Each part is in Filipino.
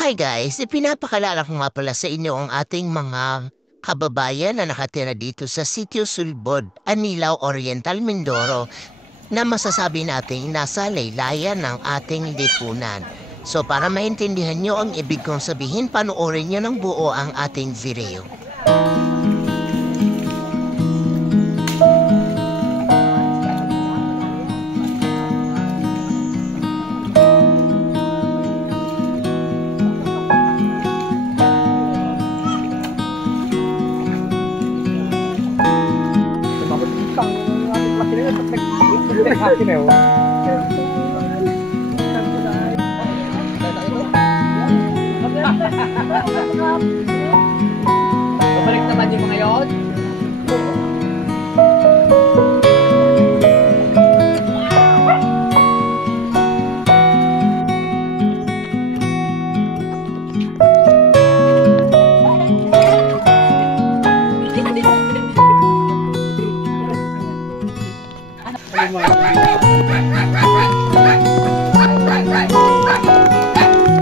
Hi guys, ipinapakalala ko nga pala sa inyo ang ating mga kababayan na nakatira dito sa Sitio Sulbod, Anilao Oriental, Mindoro na masasabi nating nasa laylayan ng ating lipunan. So para maintindihan nyo ang ibig kong sabihin, panoorin nyo ng buo ang ating video. Babalik naman yung mga yun.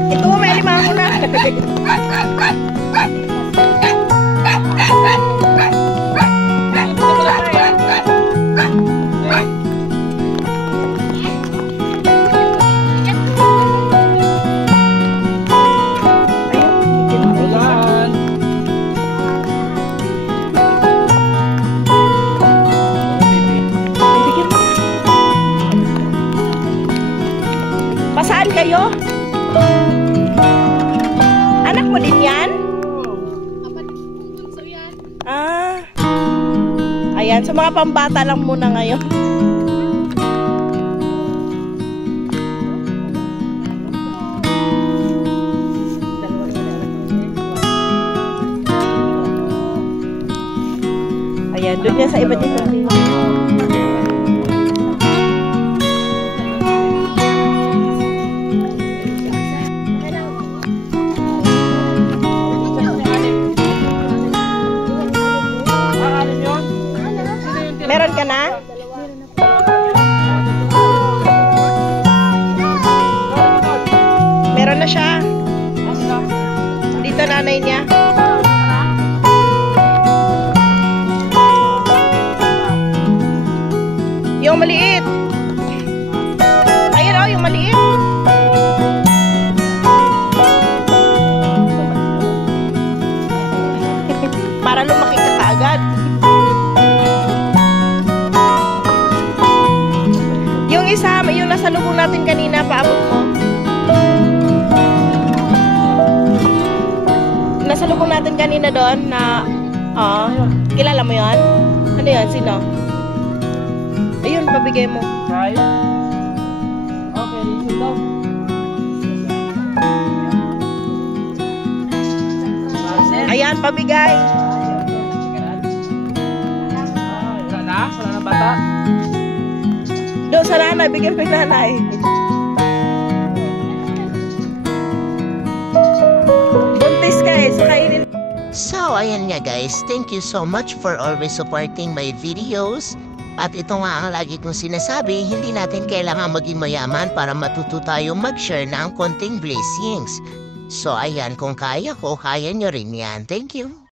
Ito, may limango na. Pasaan kayo? Anak mo din yan? Ah. Ayan, sa mga pambata lang muna ngayon. Ayan, doon yan sa iba't ibang meron ka na? Meron na siya. Dito nanay niya. Yung maliit. Ayun o, yung maliit. Para lumaki ka kaagad. Yung isa, yung nasa lubong natin kanina, paabot mo. Nasa lubong natin kanina doon na, kilala mo yun? Ano yun? Sino? Ayun, pabigay mo. Okay, listen daw. Ayan, pabigay. Wala na? Wala na bata? Doon sa nanay, bigyan mo yung nanay. Buntis ka eh, so kainin. So ayan nga guys, thank you so much for always supporting my videos. At ito nga ang lagi kong sinasabi, hindi natin kailangan maging mayaman para matuto tayong mag-share ng konting blessings. So ayan, kung kaya ko, kaya nyo rin yan. Thank you.